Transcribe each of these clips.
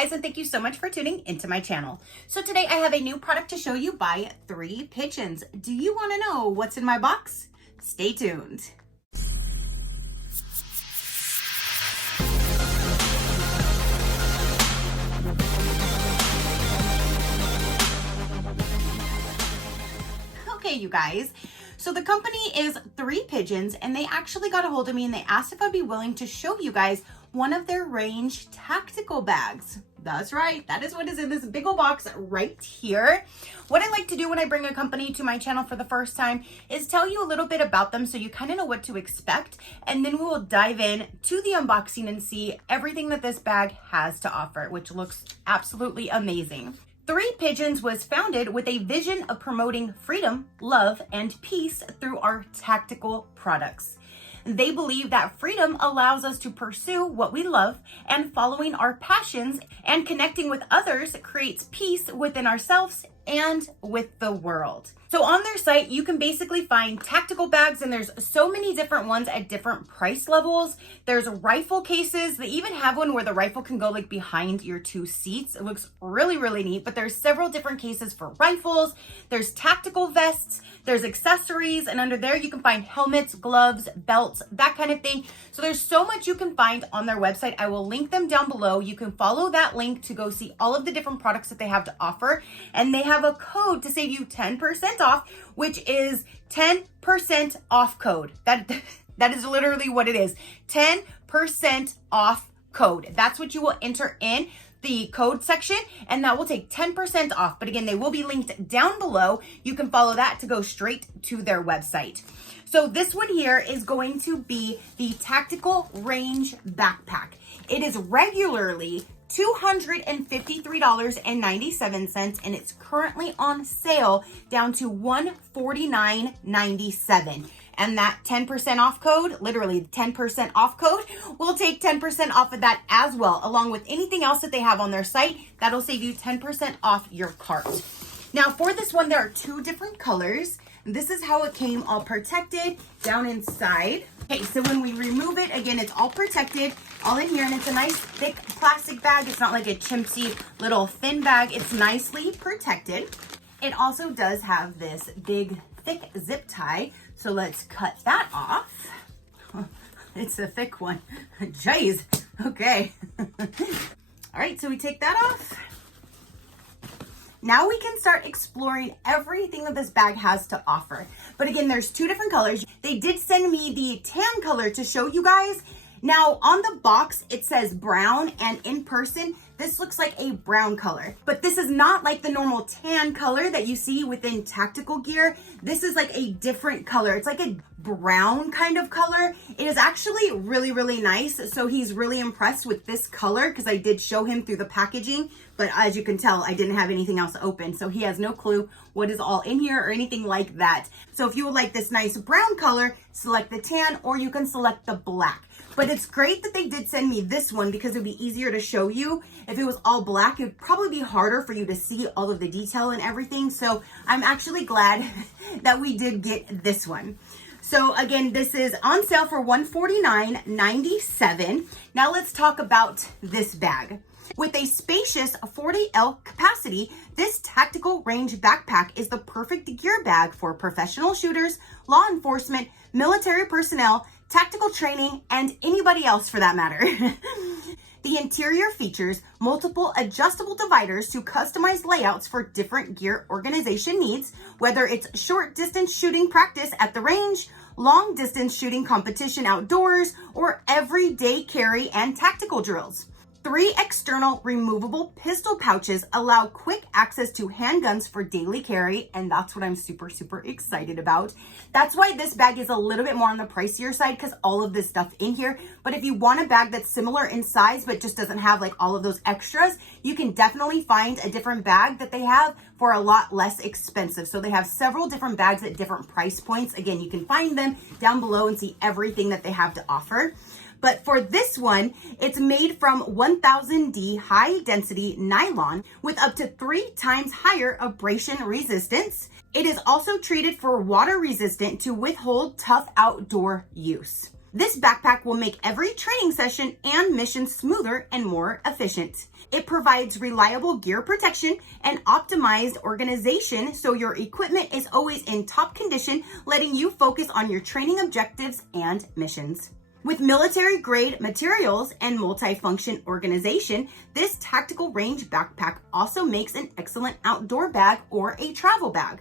guys, and thank you so much for tuning into my channel. So today I have a new product to show you by ThreePigeons. Do you want to know what's in my box? Stay tuned. Okay, you guys. So the company is ThreePigeons, and they actually got a hold of me and they asked if I'd be willing to show you guys one of their range tactical bags. That's right, that is what is in this big old box right here. What I like to do when I bring a company to my channel for the first time is tell you a little bit about them so you kind of know what to expect, and then we will dive in to the unboxing and see everything that this bag has to offer, which looks absolutely amazing. ThreePigeons was founded with a vision of promoting freedom, love, and peace through our tactical products. They believe that freedom allows us to pursue what we love, and following our passions and connecting with others creates peace within ourselves and with the world. So on their site, you can basically find tactical bags, and there's so many different ones at different price levels. There's rifle cases. They even have one where the rifle can go like behind your two seats. It looks really, really neat, but there's several different cases for rifles. There's tactical vests, there's accessories, and under there you can find helmets, gloves, belts, that kind of thing. So there's so much you can find on their website. I will link them down below. You can follow that link to go see all of the different products that they have to offer, and they have a code to save you 10% off, which is 10% off code. That is literally what it is. 10% off code. That's what you will enter in the code section, and that will take 10% off. But again, they will be linked down below. You can follow that to go straight to their website. So this one here is going to be the Tactical Range Backpack. It is regularly $253.97, and it's currently on sale down to $149.97. And that 10% off code, literally 10% off code, will take 10% off of that as well, along with anything else that they have on their site. That'll save you 10% off your cart. Now for this one, there are two different colors. This is how it came all protected down inside. Okay, so when we remove it, again, it's all protected, all in here, and it's a nice thick plastic bag. It's not like a chintzy little thin bag. It's nicely protected. It also does have this big, thick zip tie. So let's cut that off. It's a thick one. Jeez. Okay. All right, so we take that off. Now we can start exploring everything that this bag has to offer. But again, there's two different colors. They did send me the tan color to show you guys. Now on the box, it says brown, and in person, this looks like a brown color. But this is not like the normal tan color that you see within tactical gear. This is like a different color. It's like a brown kind of color. It is actually really, really nice. So he's really impressed with this color because I did show him through the packaging. But as you can tell, I didn't have anything else open. So he has no clue what is all in here or anything like that. So if you would like this nice brown color, select the tan, or you can select the black. But it's great that they did send me this one because it'd be easier to show you. If it was all black, it would probably be harder for you to see all of the detail and everything. So I'm actually glad that we did get this one. So again, this is on sale for $149.97. Now let's talk about this bag. With a spacious 40L capacity, this tactical range backpack is the perfect gear bag for professional shooters, law enforcement, military personnel, tactical training, and anybody else for that matter. The interior features multiple adjustable dividers to customize layouts for different gear organization needs, whether it's short distance shooting practice at the range, long distance shooting competition outdoors, or everyday carry and tactical drills. 3 external removable pistol pouches allow quick access to handguns for daily carry, and that's what I'm super, super excited about. That's why this bag is a little bit more on the pricier side, because all of this stuff in here. But if you want a bag that's similar in size but just doesn't have like all of those extras, you can definitely find a different bag that they have for a lot less expensive. So they have several different bags at different price points. Again, you can find them down below and see everything that they have to offer. But for this one, it's made from 1000D high density nylon with up to 3 times higher abrasion resistance. It is also treated for water resistant to withhold tough outdoor use. This backpack will make every training session and mission smoother and more efficient. It provides reliable gear protection and optimized organization so your equipment is always in top condition, letting you focus on your training objectives and missions. With military-grade materials and multifunction organization, this tactical range backpack also makes an excellent outdoor bag or a travel bag.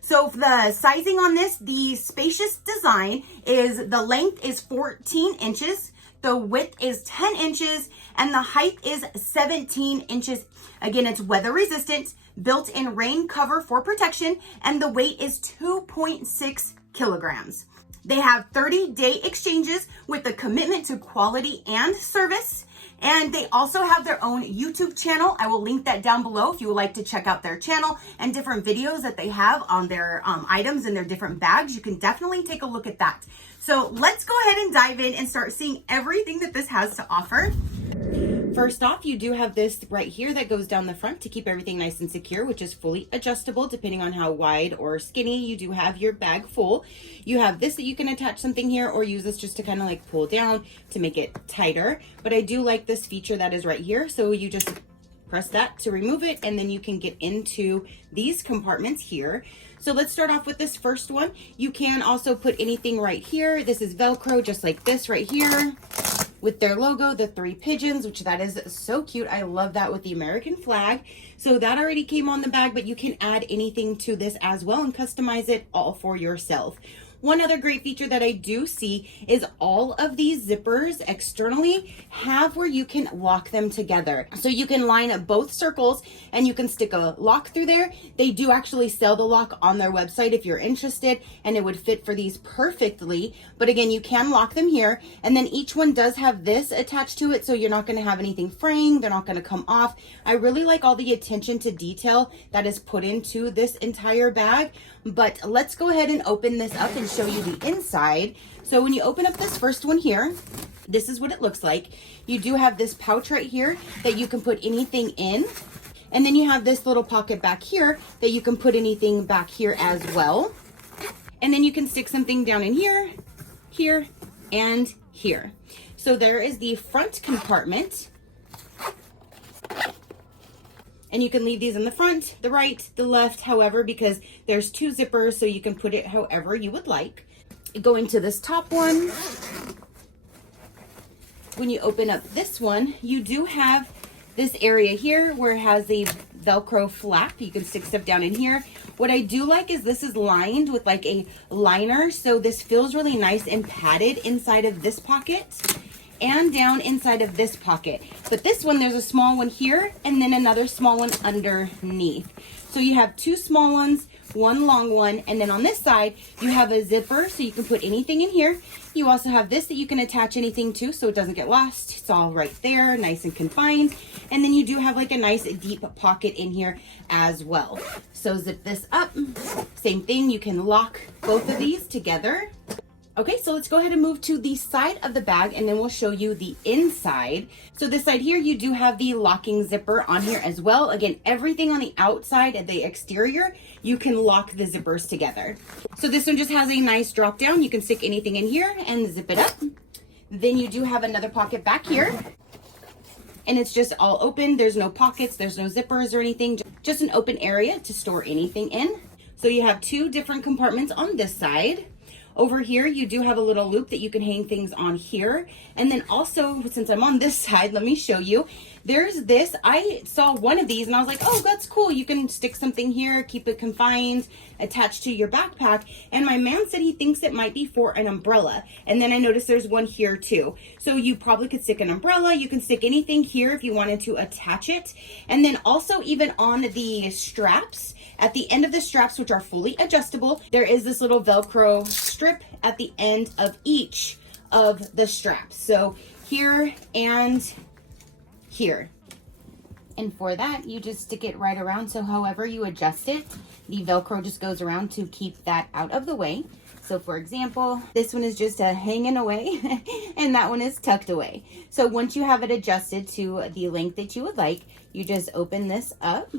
So the sizing on this, the spacious design is the length is 14 inches, the width is 10 inches, and the height is 17 inches. Again, it's weather resistant, built-in rain cover for protection, and the weight is 2.6 kilograms. They have 30-day exchanges with a commitment to quality and service. And they also have their own YouTube channel. I will link that down below if you would like to check out their channel and different videos that they have on their items and their different bags. You can definitely take a look at that. So let's go ahead and dive in and start seeing everything that this has to offer. First off, you do have this right here that goes down the front to keep everything nice and secure, which is fully adjustable depending on how wide or skinny you do have your bag full. You have this that you can attach something here or use this just to kind of like pull down to make it tighter. But I do like this feature that is right here. So you just press that to remove it, and then you can get into these compartments here. So let's start off with this first one. You can also put anything right here. This is Velcro, just like this right here, with their logo, the ThreePigeons, which that is so cute. I love that with the American flag. So that already came on the bag, but you can add anything to this as well and customize it all for yourself. One other great feature that I do see is all of these zippers externally have where you can lock them together. So you can line up both circles and you can stick a lock through there. They do actually sell the lock on their website if you're interested, and it would fit for these perfectly. But again, you can lock them here, and then each one does have this attached to it, so you're not going to have anything fraying. They're not going to come off. I really like all the attention to detail that is put into this entire bag. But let's go ahead and open this up and show you the inside. So when you open up this first one here, this is what it looks like. You do have this pouch right here that you can put anything in. And then you have this little pocket back here that you can put anything back here as well. And then you can stick something down in here, here, and here. So there is the front compartment. And you can leave these in the front, the right, the left, however, because there's two zippers, so you can put it however you would like. Going to this top one, when you open up this one, you do have this area here where it has a Velcro flap. You can stick stuff down in here. What I do like is this is lined with like a liner, so this feels really nice and padded inside of this pocket and down inside of this pocket. But this one, there's a small one here and then another small one underneath. So you have two small ones, one long one, and then on this side you have a zipper so you can put anything in here. You also have this that you can attach anything to so it doesn't get lost. It's all right there, nice and confined. And then you do have like a nice deep pocket in here as well. So zip this up. Same thing, you can lock both of these together. Okay, so let's go ahead and move to the side of the bag, and then we'll show you the inside. So this side here, you do have the locking zipper on here as well. Again, everything on the outside and the exterior, you can lock the zippers together. So this one just has a nice drop down. You can stick anything in here and zip it up. Then you do have another pocket back here, and it's just all open. There's no pockets, there's no zippers or anything, just an open area to store anything in. So you have two different compartments on this side. Over here, you do have a little loop that you can hang things on here. And then also, since I'm on this side, let me show you. There's this. I saw one of these and I was like, oh, that's cool. You can stick something here, keep it confined, attached to your backpack. And my man said he thinks it might be for an umbrella. And then I noticed there's one here too. So you probably could stick an umbrella. You can stick anything here if you wanted to attach it. And then also even on the straps, at the end of the straps, which are fully adjustable, there is this little Velcro strip at the end of each of the straps. So here and here. And for that, you just stick it right around. So however you adjust it, the Velcro just goes around to keep that out of the way. So for example, this one is just hanging away and that one is tucked away. So once you have it adjusted to the length that you would like, you just open this up.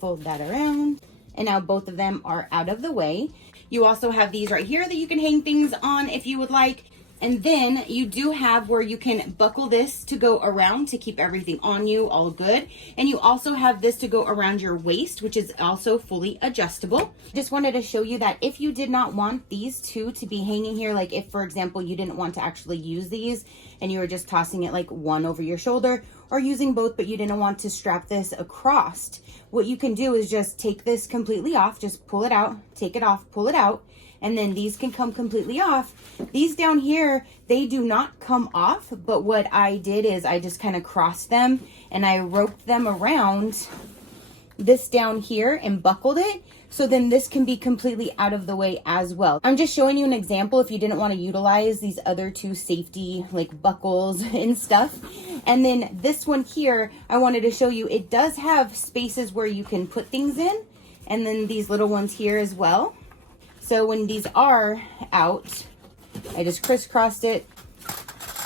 Fold that around, And now both of them are out of the way. You also have these right here that you can hang things on if you would like. And then you do have where you can buckle this to go around to keep everything on you all good. And you also have this to go around your waist, which is also fully adjustable. Just wanted to show you that if you did not want these two to be hanging here, like if, for example, you didn't want to actually use these and you were just tossing it like one over your shoulder, or using both, but you didn't want to strap this across, what you can do is just take this completely off, just pull it out, take it off, pull it out, and then these can come completely off. These down here, they do not come off, but what I did is I just kind of crossed them and I roped them around this down here and buckled it. So then this can be completely out of the way as well. I'm just showing you an example if you didn't want to utilize these other two safety like buckles and stuff. And then this one here, I wanted to show you, it does have spaces where you can put things in. And then these little ones here as well. So when these are out, I just crisscrossed it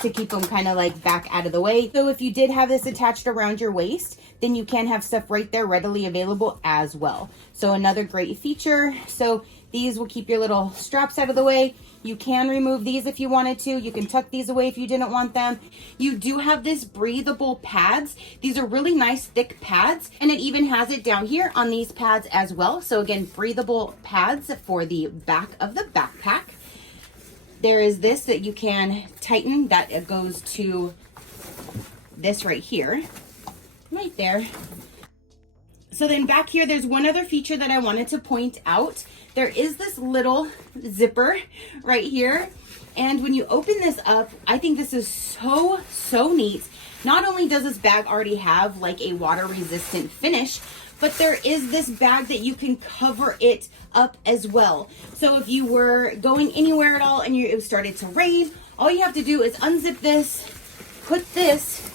to keep them kind of like back out of the way. So if you did have this attached around your waist, then you can have stuff right there readily available as well. So another great feature. So these will keep your little straps out of the way. You can remove these if you wanted to. You can tuck these away if you didn't want them. You do have this breathable pads. These are really nice thick pads, and it even has it down here on these pads as well. So again, breathable pads for the back of the backpack. There is this that you can tighten, that it goes to this right here, right there. So then back here, there's one other feature that I wanted to point out. There is this little zipper right here. And when you open this up, I think this is so neat. Not only does this bag already have like a water resistant finish, but there is this bag that you can cover it up as well. So if you were going anywhere at all and it started to rain, all you have to do is unzip this, put this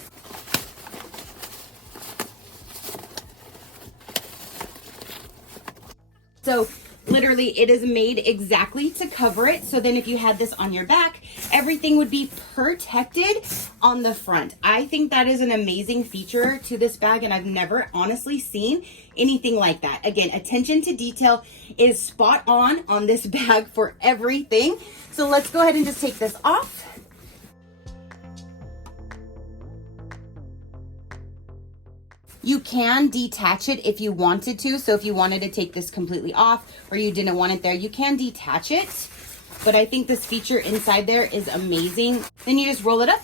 so literally it is made exactly to cover it. So then if you had this on your back, everything would be protected on the front. I think that is an amazing feature to this bag, and I've never honestly seen anything like that. Again, attention to detail is spot on this bag for everything. So let's go ahead and just take this off. You can detach it if you wanted to. So if you wanted to take this completely off or you didn't want it there, you can detach it. But I think this feature inside there is amazing. Then you just roll it up,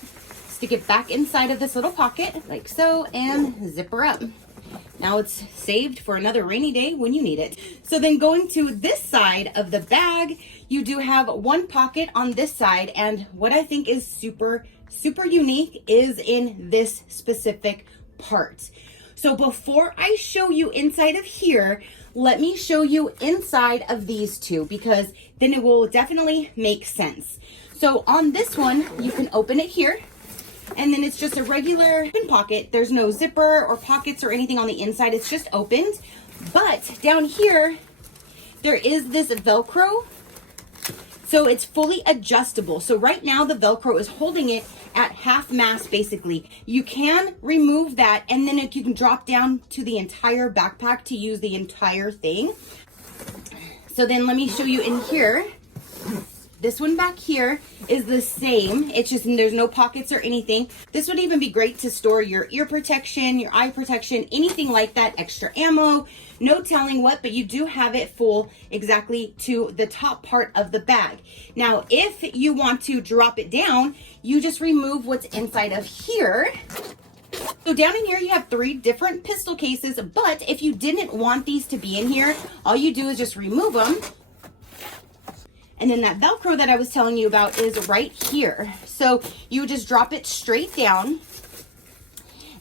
stick it back inside of this little pocket like so, and zip her up. Now it's saved for another rainy day when you need it. So then going to this side of the bag, you do have one pocket on this side. And what I think is super unique is in this specific part. So before I show you inside of here, let me show you inside of these two, because then it will definitely make sense. So on this one, you can open it here, and then it's just a regular open pocket. There's no zipper or pockets or anything on the inside. It's just opened. But down here, there is this Velcro. So it's fully adjustable. So right now the Velcro is holding it at half mast basically. You can remove that, and then you can drop down to the entire backpack to use the entire thing. So then let me show you in here. This one back here is the same. It's just there's no pockets or anything. This would even be great to store your ear protection, your eye protection, anything like that, extra ammo, no telling what, but you do have it full exactly to the top part of the bag. Now, if you want to drop it down, you just remove what's inside of here. So down in here, you have 3 different pistol cases, but if you didn't want these to be in here, all you do is just remove them. And then that Velcro that I was telling you about is right here. So you just drop it straight down.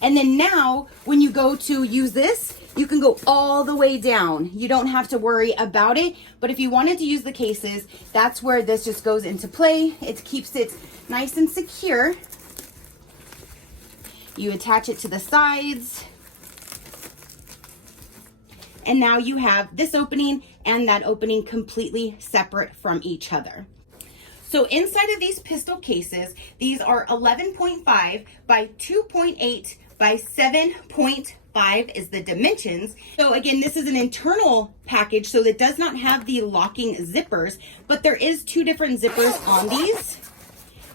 And then now when you go to use this, you can go all the way down. You don't have to worry about it. But if you wanted to use the cases, that's where this just goes into play. It keeps it nice and secure. You attach it to the sides. And now you have this opening and that opening completely separate from each other. So inside of these pistol cases, these are 11.5 by 2.8 by 7.5 is the dimensions. So again, this is an internal package, so it does not have the locking zippers, but there is 2 different zippers on these.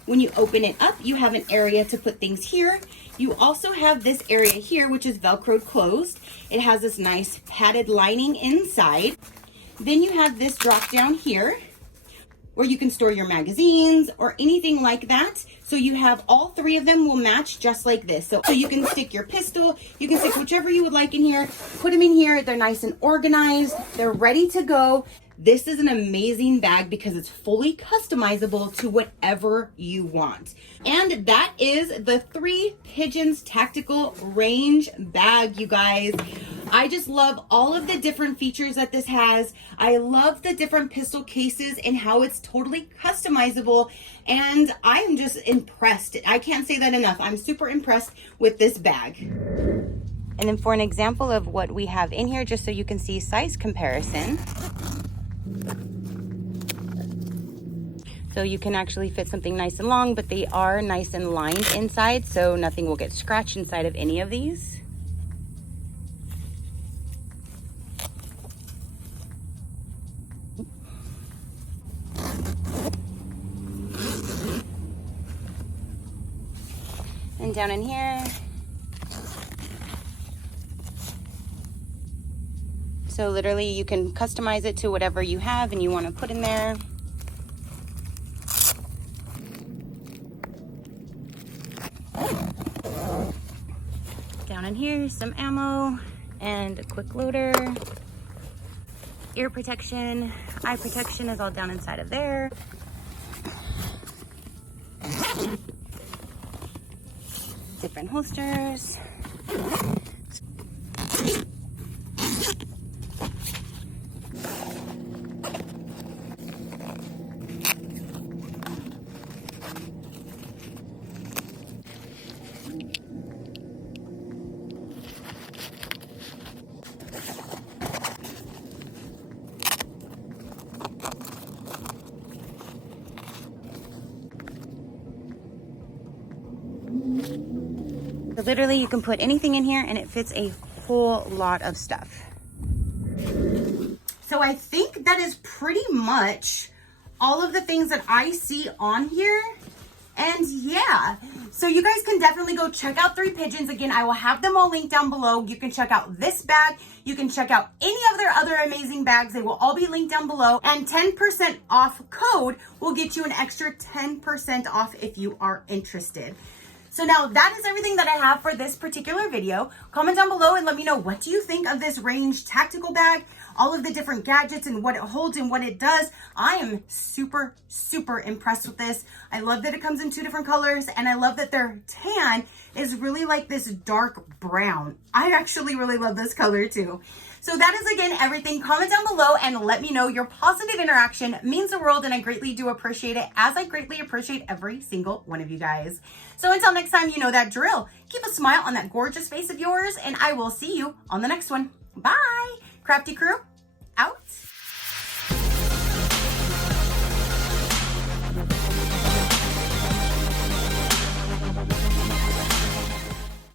When you open it up, you have an area to put things here. You also have this area here, which is Velcroed closed. It has this nice padded lining inside. Then you have this drop down here where you can store your magazines or anything like that. So you have all 3 of them will match just like this. So you can stick your pistol, you can stick whichever you would like in here, put them in here. They're nice and organized. They're ready to go. This is an amazing bag because it's fully customizable to whatever you want. And that is the ThreePigeons Tactical Range Bag, you guys. I just love all of the different features that this has. I love the different pistol cases and how it's totally customizable. And I am just impressed. I can't say that enough. I'm super impressed with this bag. And then for an example of what we have in here, just so you can see size comparison. So you can actually fit something nice and long, but they are nice and lined inside, so nothing will get scratched inside of any of these. And down in here. So literally you can customize it to whatever you have and you want to put in there. Down in here, some ammo and a quick loader. Ear protection, eye protection is all down inside of there. Different holsters. So literally you can put anything in here and it fits a whole lot of stuff. So I think that is pretty much all of the things that I see on here. And yeah, so you guys can definitely go check out ThreePigeons. Again, I will have them all linked down below. You can check out this bag. You can check out any of their other amazing bags. They will all be linked down below. And 10% off code will get you an extra 10% off if you are interested. So now that is everything that I have for this particular video. Comment down below and let me know, what do you think of this range tactical bag? All of the different gadgets and what it holds and what it does. I am super, super impressed with this. I love that it comes in 2 different colors, and I love that their tan is really like this dark brown. I actually really love this color too. So that is, again, everything. Comment down below and let me know. Your positive interaction means the world, and I greatly do appreciate it, as I greatly appreciate every single one of you guys. So until next time, you know that drill. Keep a smile on that gorgeous face of yours, and I will see you on the next one. Bye. Crafty crew, out.